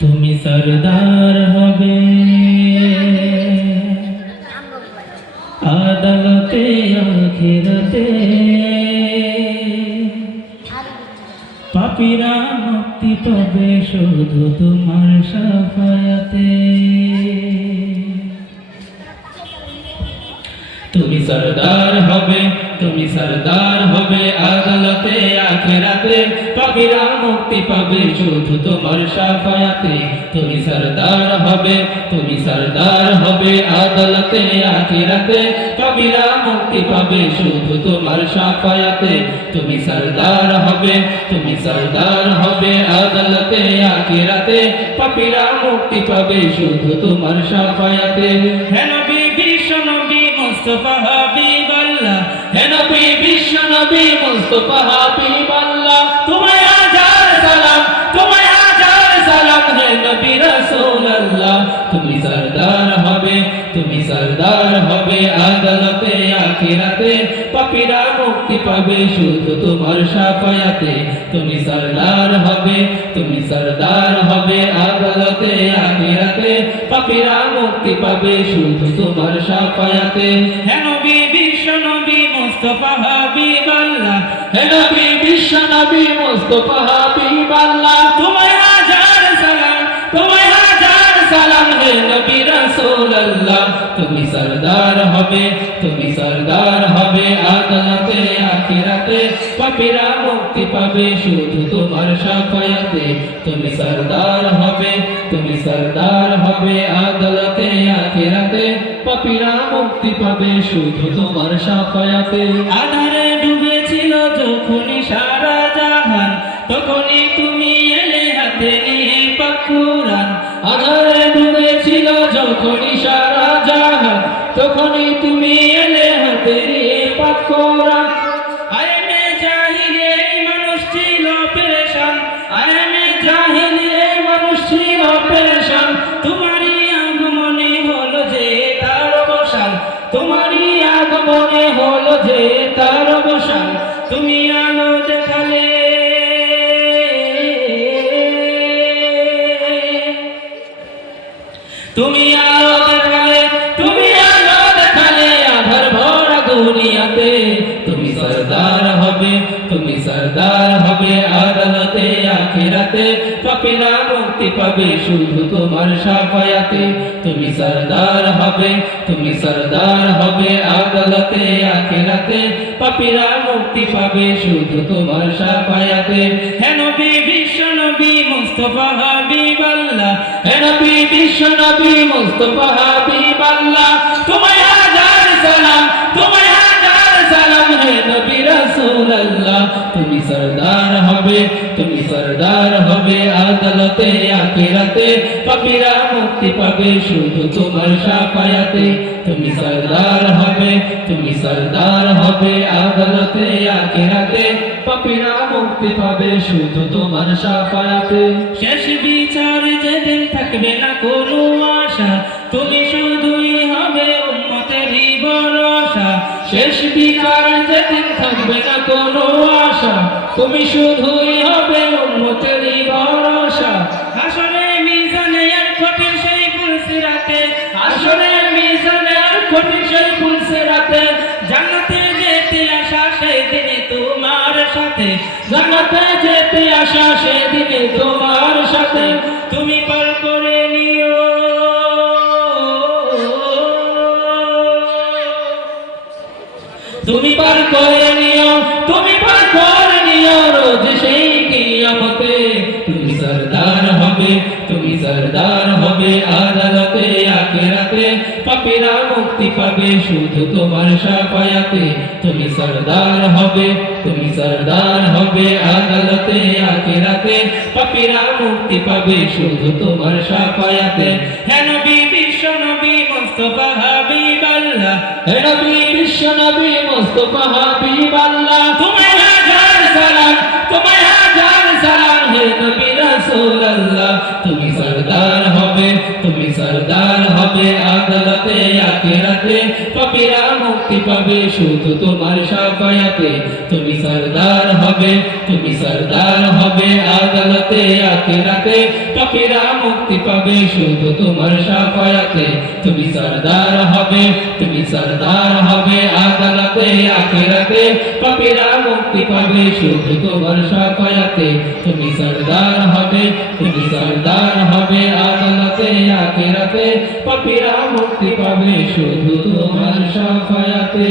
তুমি সরদার হবে আদালতে আখিরাতে, পাপীরা মুক্তি পাবে শুধু তোমার শাফায়াতে। তুমি সরদার হবে, তুমি সরদার হবে আদালতে আখিরাতে, পাপীরা মুক্তি পাবে শুধু তোমার শাফায়াতে। তুমি সরদার হবে, তুমি সরদার হবে আদালতে আখিরাতে, পাপীরা মুক্তি পাবে শুধু তোমার শাফায়াতে। তুমি সরদার হবে, তুমি সরদার হবে আদালতে আখিরাতে, পাপীরা মুক্তি পাবে শুধু তোমার শাফায়াতে। হে নবী বিশ্ব নবী মুস্তাফা হাবিবাল্লাহ, হে নবী বিশ্ব নবী মুস্তাফা হাবিবাল্লাহ, তোমায় হাজার সালাম, তোমায় হাজার সালাম হে নবী রাসূলুল্লাহ। তুমি সরদার হবে, তুমি সরদার হবে আদালতে আখিরাতে, পাপীরা মুক্তি পাবে শুধু তোমার শাফায়াতে। তুমি সরদার হবে, তুমি সরদার হবে আদালতে আখিরাতে, পাপীরা মুক্তি পাবে শুধু তোমার শাফায়াতে। হে নবী বিশ্ব নবী মুস্তাফা হাবিবাল্লাহ, হে নবী বিশ্ব নবী মুস্তাফা হাবিবাল্লাহ, তোমায় হাজার সালাম, তোমায় হাজার সালাম হে নবী রাসূলুল্লাহ। তুমি সরদার হবে, তুমি সরদার হবে আদালতে আখিরাতে, পাপীরা মুক্তি পাবে শুধু তোমার শাফায়াতে। তুমি সরদার হবে, তুমি সরদার হবে আদালতে আখিরাতে, পাপীরা মুক্তি পাবে শুধু তোমার শাফায়াতে। আধারে ডুবেছিল যখনই সারা জাহান, তখনই তুমি এলে হাতে নিয়ে পাক কুরআন। আধারে ডুবেছিল যখনই সারা জাহান, তখনই তুমি এলে হাতে নিয়ে পাক কুরআন। আইনে জাহিলে এই মানুষ ছিল পেরেশান, আইনে জাহিলে এই মানুষ ছিল পেরেশান, তোমারই আগমনে হলো যে তার অবসান, তোমারই আগমনে হলো যে তার অবসান। তুমি আলো দেখালে, তুমি আলো দেখালে, তুমি আলো দেখালে আধার ভরা দুনিয়াতে। তুমি সরদার হবে, তুমি সরদার হবে আদালতে আখিরাতে, পাপীরা মুক্তি পাবে শুধু তোমার শাফায়াতে। তুমি সরদার হবে, তুমি সরদার হবে আদালতে আখিরাতে, পাপীরা মুক্তি পাবে শুধু তোমার শাফায়াতে। হে নবী বিশ্ব নবী মুস্তাফা হাবিবাল্লাহ, হে নবী বিশ্ব নবী মুস্তাফা হাবিবাল্লাহ, তোমায় হাজার সালাম, তোমায় হাজার সালাম হে নবী রাসূলুল্লাহ। তুমি সরদার হবে, তুমি সরদার হবে আদালতে আখিরাতে, পাপীরা মুক্তি পাবে শুধু তোমার শাফায়াতে। তুমি সরদার হবে, তুমি সরদার হবে আদালতে আখিরাতে, পাপীরা মুক্তি পাবে শুধু তোমার শাফায়াতে। শেষ বিচার যেদিন থাকবে না কোনো আশা, তুমি শুধুই হবে উম্মতেরই ভরসা। শেষ বিচার যেদিন থাকবে না কোনো আশা, তুমি শুধুই হবে উম্মতেরই ভরসা। হাসরে মিজানে আর কঠিন সেই পুলসিরাতে, হাসরে মিজানে আর কঠিন সেই পুলসিরাতে, জান্নাতে যেতে আসা সেই দিনে তোমার সাথে, জান্নাতে যেতে আসা সেই দিনে তোমার সাথে। তুমি পার করে নিও, তুমি পার করে নিও, তুমি পার করে নিও রোজ সেই কিয়ামতে। তুমি সরদার হবে, তুমি সরদার হবে আদালতে আখিরাতে, পাপীরা মুক্তি পাবে শুধু তোমার শাফায়াতে। তুমি সরদার হবে, তুমি সরদার হবে আদালতে আখিরাতে, পাপীরা মুক্তি পাবে শুধু তোমার শাফায়াতে। হে নবী বিশ্ব নবী মুস্তাফা হাবিবাল্লাহ, হে নবী বিশ্ব নবী মুস্তাফা হাবিবাল্লাহ, তোমায় হাজার সালাম, তোমায় হাজার সালাম হে নবী রাসূলুল্লাহ। তুমি সরদার হবে, হবে তুমি সরদার হবে আদালতে আখিরাতে পাপীরা মুক্তি পাবে শুধু তোমার শাফায়াতে তুমি সরদার হবে আদালতে আখিরাতে পাপীরা মুক্তি পাবে শুধু তোমার শাফায়াতে তুমি সরদার হবে আদালতে আখিরাতে পাপীরা মুক্তি পাবে শুধু তোমার শাফায়াতে তুমি সরদার হবে আদালতে আখিরাতে পাপীরা মুক্তি পাবে শুধু তোমার শাফায়াতে।